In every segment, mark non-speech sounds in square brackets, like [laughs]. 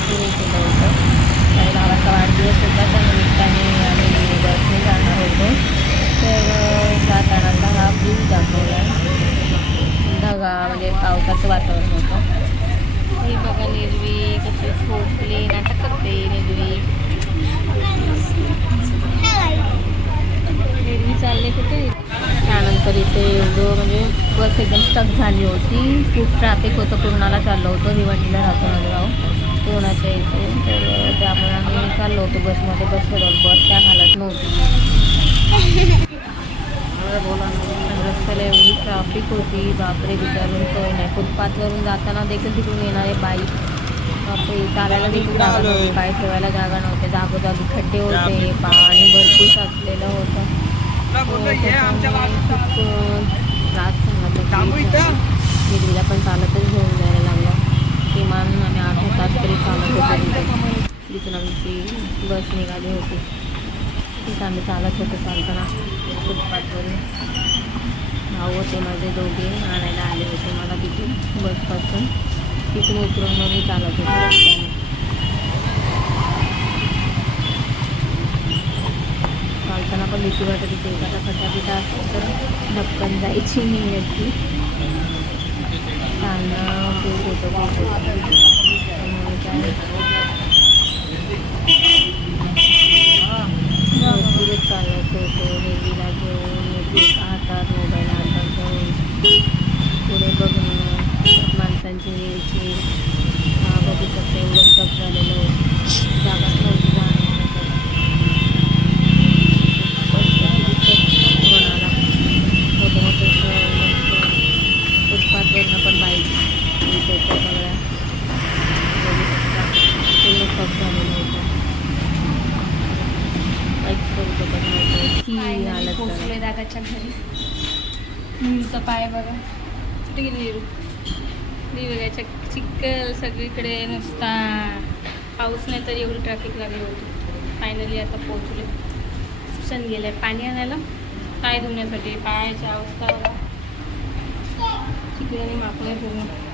भरपूर हे केलं होतं आणि भावाचा वाढदिवस होता त्या निमित्ताने आम्ही बसने जाणार होतो तर अं, जाताना हा ब्रिज दाखवला ढगा म्हणजे पावसाचं वातावरण होतं हे बघा निर्वी कसे खोकले नाटक करते निर्वी निर्वी चालले कुठे त्यानंतर इथे एवढं म्हणजे बस एकदम स्टक झाली होती. खूप ट्रॅफिक होतं पूर्णाला चाललं होतं भिवंडीला राहतो नदगाव पूर्णाच्या इथे तर त्यामुळे आम्ही चाललो होतो बसमध्ये बस बस त्या हालत नव्हती. रस्त्याला एवढी ट्रॅफिक होती बापरे विचारून सोय नाही. फुटपाथवरून जाताना देखील तिकडून येणारे बाईक बापरे चालायला देखील जागा नव्हती. पाय ठेवायला जागा नव्हती. जागोजागी खड्डे होते पाणी भरपूर साचलेलं होतं. हो, खूप रात त्रास झाला दिल्लीला पण चालतच घेऊन जायला लागलं किमान आम्ही आठ तास तरी चालत होतो तिथे आमची बस निघाली होती. तिथं आम्ही चालत होतो चालताना फुटपाथवरून. भाऊ होते माझे दोघे आणायला आले होते मला तिथून बसपासून. तिथून उतरून मग मी चालत होतो चालताना पण भीती वाटत होती एखादा खड्डा बिटा असेल तर धपकन जायची मी याची छान खूप होतं खूप होतं त्यामुळे काय भरपूरच चालत होतो नेहमीला घेऊन नेहमी हातात मोबाईल हातात घेऊन पुढे बघणं माणसांची यायची हा बघू शकतो एवढं स्टक झालेलं होतं जागाच नव्हती जाण्यासाठी कोणाला मोठे मोठे फुटपाथवरनं पण बाईक येत सगळ्या पूर्ण स्टॉप काहीच करू शकत नव्हतं दादाच्या घरी नीरूचा पाय बघा कुठे गेली चिखल सगळीकडे नुसता पाऊस नाही तर एवढी ट्रॅफिक लागली होती फायनली आता पोचले सुशन गेले पाणी आणायला पाय धुण्यासाठी पायाच्या अवस्था बघा आणि मापले पूर्ण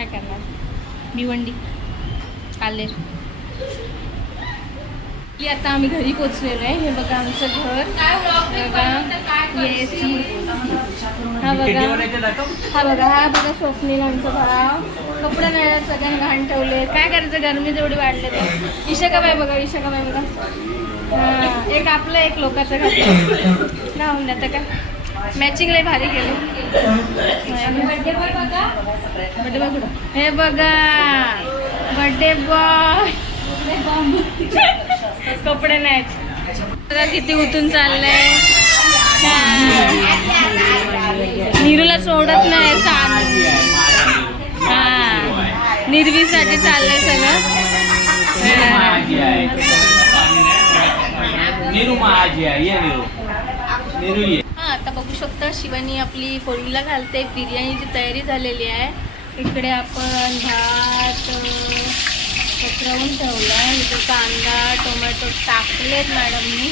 काय करणार? भिवंडी. आले. की आता आम्ही घरी पोचलेलो आहे. हे बघा आमचं घर. हे बघा. येस हा बघा. हा बघा. हा बघा स्वप्नील आमचा भाव. कपडे नाही सगळ्यांना घाण ठेवले काय करायचं? गरमी जेवढी वाढले तर. इशकाबाई बघा इशकाबाई बघा. हा एक आपलं एक लोकांचं घातलं ना होऊन जातं का मॅचिंग लय भारी केलं. बर्थडे बघ. कुठं? हे बघा. बर्थडे बॉय [laughs] कपडे नाहीत. बघा किती उतून चाललंय. नीरूला सोडत नाही चाल. हा. निर्वीसाठी चाललंय सगळं. नीरू माझी आहे ये नीरू. नीरू ये. आता बघू शकता शिवानी आपली फोर घालते. बिर्याणीची तयारी झालेली आहे. इकडे आपण भात पसरवून ठेवला इथे कांदा टोमॅटो टाकलेत मॅडमनी.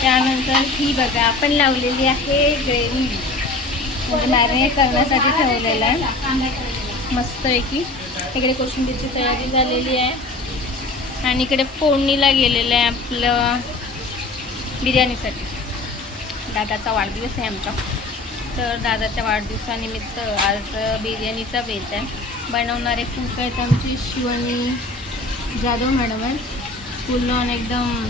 त्यानंतर ही बघा आपण लावलेली आहे ग्रेव्ही. म्हणजे मॅरिनेट करण्यासाठी ठेवलेलं आहे. मस्तपैकी इकडे कोशिंबीरची तयारी झालेली आहे. आणि इकडे फोडणीला गेलेलं आहे आपलं बिर्याणीसाठी. दादाचा वाढदिवस आहे आमचा. तर दादाच्या वाढदिवसानिमित्त आज बिर्याणीचा बेत आहे. बनवणारे कुक आहेत आमची शिवणी जाधव मॅडम आहे फुल एकदम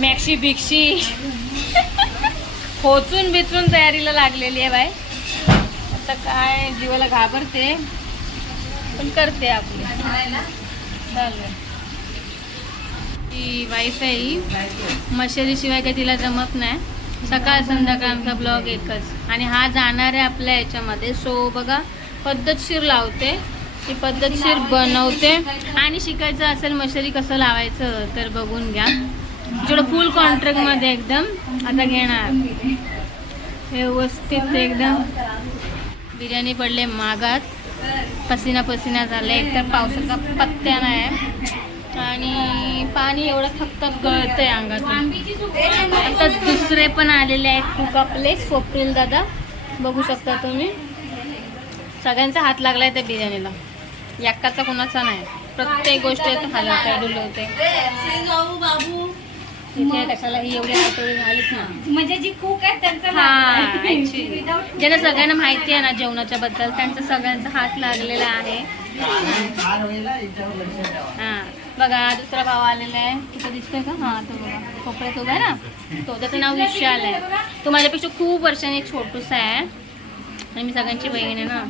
मॅक्शी बिक्शी खोचून बिचून तयारीला लागलेली आहे बाय आता काय जीवाला घाबरते. पण करते आपली. चालेल. ती वाईफ आहे ही मशेरीशिवाय काही तिला जमत नाही. सकाळ संध्याकाळ आमचा ब्लॉग एकच. आणि हा जाणार आहे आपल्या याच्यामध्ये. सो बघा पद्धतशीर लावते. ती पद्धतशीर बनवते. आणि शिकायचं असेल मशेरी कसं लावायचं तर बघून घ्या. जेवढं फुल कॉन्ट्रॅक्टमध्ये एकदम. आता घेणार. व्यवस्थित एकदम. बिर्याणी पडले मागात. पसिना पसिना झाले. एक तर पावसाचा पत्त्या नाही. आणि पाणी एवढं थकथक गळतंय अंगातून. आता दुसरे पण आलेले आहेत कुक आपले स्वप्नील दादा. बघू शकता तुम्ही. सगळ्यांचा हात लागलाय त्या बिर्याणीला. याकाचा कोणाचा नाही. प्रत्येक गोष्ट हलवते डुलवते बाबू कशाला ही एवढी आठवडी झालीच ना. म्हणजे जी कुक आहे त्यांचा हा ऍक्च्युली ज्यांना सगळ्यांना माहिती आहे ना जेवणाच्या बद्दल त्यांचा सगळ्यांचा हात लागलेला आहे. हा. बघा दुसरा भाव आलेला आहे. इथं दिसतोय का? हा तो बघा. कोपऱ्यात उभा आहे ना? तो त्याचं नाव विशाल आहे. तो माझ्यापेक्षा खूप वर्षांनी एक छोटूसा आहे. आणि मी सगळ्यांची बहीण आहे ना.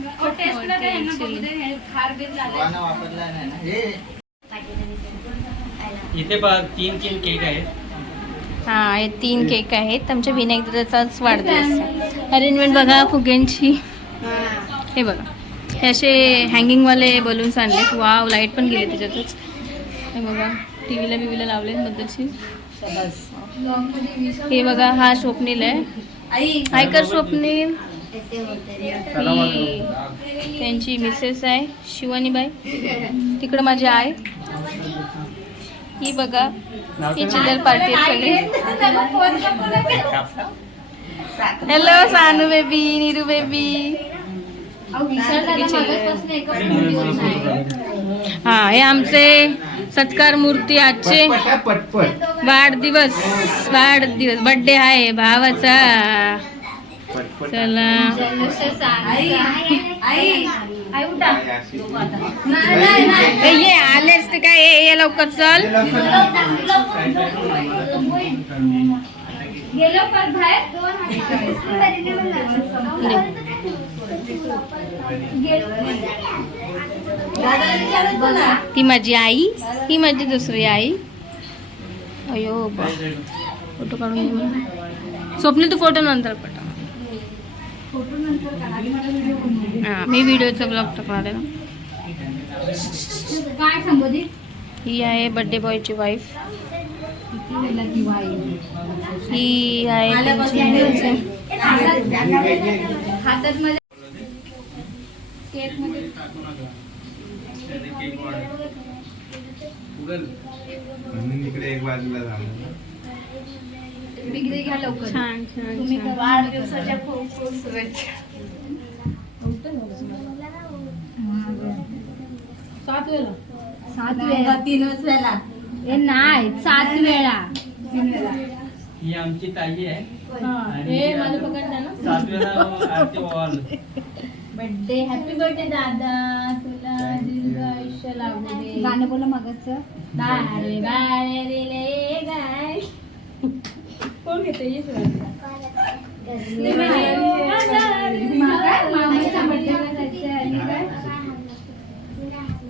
इथे बघ तीन तीन केक आहेत. हा हे तीन केक आहेत. आमच्या विनायक दादाचाच वाढदिवस. अरेंजमेंट बघा फुग्यांची. हे. बघा. हे असे हँगिंगवाले बलून्स आणलेत. वाव लाइट पण गेली त्याच्यातच. हे बघा टी व्हीला बिवीला लावले बद्दलची हे बघा हा स्वप्नील आहे. हाय कर स्वप्नील ही त्यांची मिसेस आहे शिवानीबाई. तिकडं माझी आहे ही बघा ही चिल्लर पार्टी आहे सगळी. Hello Sanu baby Neeru baby हा हे आमचे सत्कार मूर्ती आजचे. वाढदिवस वाढदिवस. बर्थडे आहे भावाचा. चला. ये आलेच ते काय? ये ये लवकर चल. गेलो ती माझी आई ही माझी दुसरी आई. अयो बा. फ़ोटो काढून घे तू फ़ोटो नंतर पटा हा मी व्हिडिओचा ब्लॉग टाकणार आहे ना. ही आहे बर्थडे बॉयची वाईफ ही आहे हातात मध्ये केकमध्ये इकडे एक बाजूला झालं. बिगडी घ्या लवकर. छान छान तुम्ही छान. वाढदिवसाच्या खूप खूप शुभेच्छा. सात वेळा. सात वेळा. तीनच वेळा. हे नाही सात वेळा. ही आमची ताई आहे. हे माझं पकडलं ना? सातव्याला आरती ओवाळलं. [laughs] बर्थडे हॅपी बर्थडे दादा. तुला दीर्घ आयुष्य लाभू दे. गाणं बोला मगच. बारे बारे दिले गाय. कोण घेते ये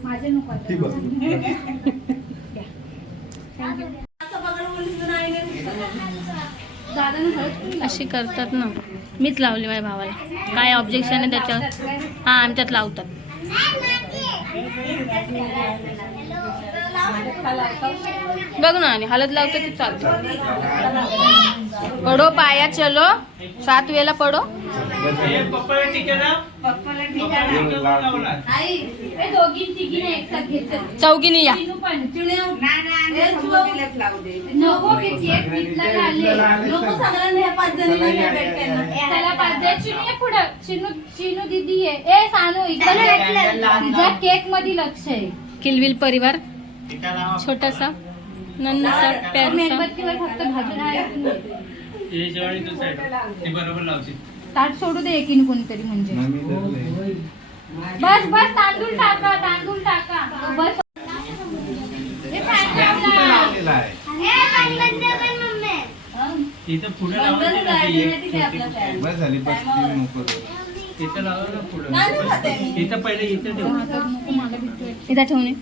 माझे नको अशी करतात ना. मीच लावली माझ्या भावाला. काय ऑब्जेक्शन आहे त्याच्यावर? हां आमच्यात लावतात. बघ ना आणि हलत लावतो की चालतो. पडो पाया चलो. सात वेळेला पडो. पप्पाला टीका ना? पप्पाला टीका लावला. आई हे दोघी तिघी नाही एकसाथ घ्यायचं चौघीनी या. नको की सगळ्यांना पाच पाच जण. पुढं. दीदी ए सानू इकडे तुझ्या केकमध्ये लक्ष आहे. किलविल परिवार. छोटासा. नन्नासा प्यारसा. मेणबत्तीवर फक्त भाजून आहे हे बरोबर लावते. ताट सोडू दे एकीने कोणीतरी म्हणजे. बस बस तांदूळ टाका तांदूळ टाका. बस. हे fan लावला. तिथं पुढे लावा ना ती एक छोटी. बस झाली बस ती नको रे. तिथं लावा ना पुढं. इथं पहिले इथं ठेव. इथं ठेवून ये.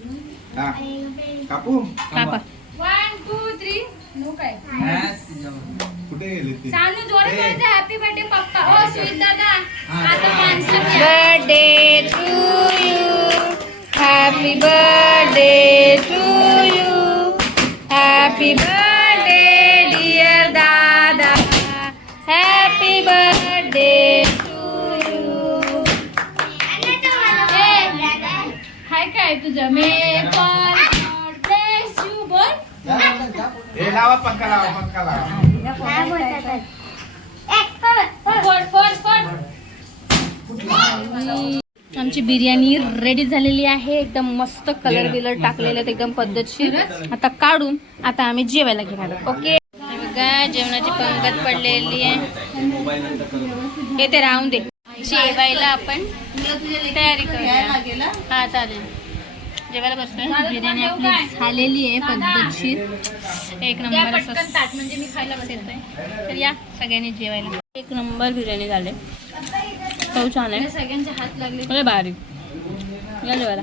हा. कापू कापा One, two, three. नो काय कुठे गेले ते सानू जोरात ए. बोलायचं हॅपी बर्थडे पप्पा ओ स्वीट दादा आता माणसं घ्या. birthday to you. Happy birthday to you. Happy birthday, dear Dada. Happy birthday to you. ए, हाय काय तुझं मे पण बोल हे लावा पंखा लावा पंखा लावा आमची आमची बिर्याणी रेडी झालेली आहे. एकदम मस्त कलर बिलर टाकलेले आहेत एकदम पद्धतशीर. आता काढून आता आम्ही जेवायला घेणार ओके? बघा जेवणाची पंगत पडलेली आहे. हे ते राहून दे. जेवायला आपण तयारी करूया. हा चालेल. जेवायला बसतोय. बिर्याणी आपली झालेली आहे पद्धतशीर. एक नंबर असं म्हणजे मी खायला बसतोय तर या सगळ्यांनी जेवायला. एक नंबर बिर्याणी झाले. चव छान आहे. सगळ्यांचे हात लागले. बारीक. या जेवायला.